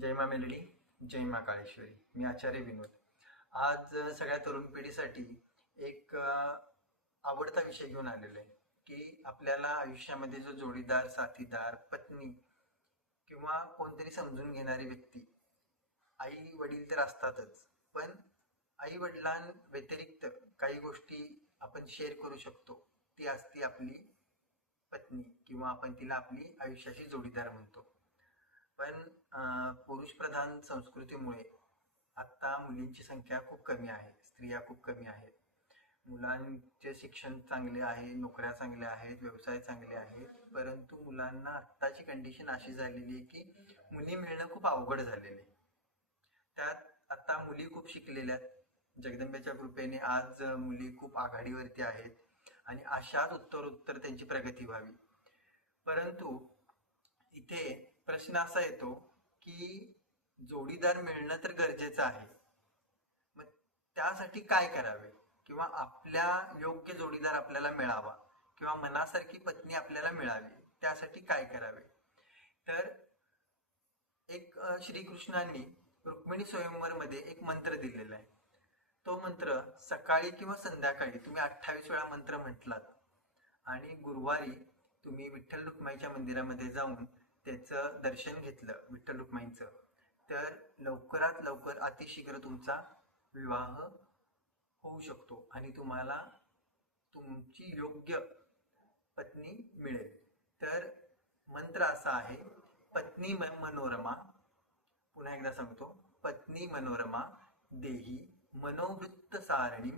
जय मा मेलडी, जय मा काळेश्वरी. मी आचार्य विनोद. आज सगळ्या तरुण पिढीसाठी एक आवडता विषय घेऊन आलेलो आहे की आपल्याला आयुष्यामध्ये जो जोडीदार, साथीदार, पत्नी किंवा कोणतरी समजून घेणारी व्यक्ती, आई वडील तर असतातच, पण आई वडिलांव्यतिरिक्त काही गोष्टी आपण शेअर करू शकतो. ती असते आपली पत्नी किंवा आपण तिला आपली आयुष्याची जोडीदार म्हणतो. पण पुरुष प्रधान संस्कृतीमुळे आता मुलींची संख्या खूप कमी आहे, स्त्रिया खूप कमी आहेत. मुलांचे शिक्षण चांगले आहे, नोकऱ्या चांगल्या आहेत, व्यवसाय चांगले आहेत, परंतु मुलांना आत्ताची कंडिशन अशी झालेली आहे की मुली मिळणं खूप अवघड झालेले. त्यात आता मुली खूप शिकलेल्या आहेत. जगदंबेच्या कृपेने आज मुली खूप आघाडीवरती आहेत आणि अशाच उत्तरोत्तर त्यांची प्रगती व्हावी. परंतु इथे प्रश्न असा येतो की जोडीदार मिळणं तर गरजेचं आहे, मग त्यासाठी काय करावे किंवा आपल्या योग्य जोडीदार आपल्याला मिळावा किंवा मनासारखी पत्नी आपल्याला मिळावी, त्यासाठी काय करावे. तर एक श्रीकृष्णांनी रुक्मिणी स्वयंवर मध्ये एक मंत्र दिलेला आहे. तो मंत्र सकाळी किंवा संध्याकाळी तुम्ही 28 वेळा मंत्र म्हटलात आणि गुरुवारी तुम्ही विठ्ठल रुक्माईच्या मंदिरामध्ये जाऊन त्याचं दर्शन घेतलं, विठ्ठल रुक्माईचं, तर लवकरात लवकर अतिशीघ्र तुमचा विवाह होऊ शकतो आणि तुम्हाला तुमची योग्य पत्नी मिळेल. तर मंत्र असा आहे, पत्नी मनोरमा, पुन्हा एकदा सांगतो, पत्नी मनोरमा देही मनोवृत्त सारणी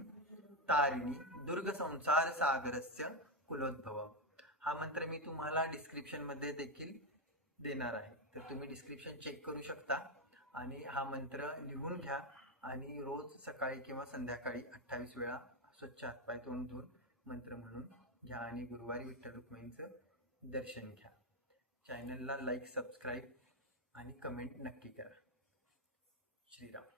तारिणी दुर्ग संसार सागरस्य कुलोद्भव. हा मंत्र मी तुम्हाला डिस्क्रिप्शन मध्ये देखील देणार आहे, तर तुम्ही डिस्क्रिप्शन चेक करू शकता आणि हा मंत्र लिहून घ्या आणि रोज सकाळी किंवा संध्याकाळी 28 वेळा स्वच्छ हातपाय तोंड धुवून मंत्र म्हणून घ्या आणि गुरुवारी विठ्ठल रुक्मिणीचं दर्शन घ्या. चॅनलला लाईक, सबस्क्राईब आणि कमेंट नक्की करा. श्रीराम.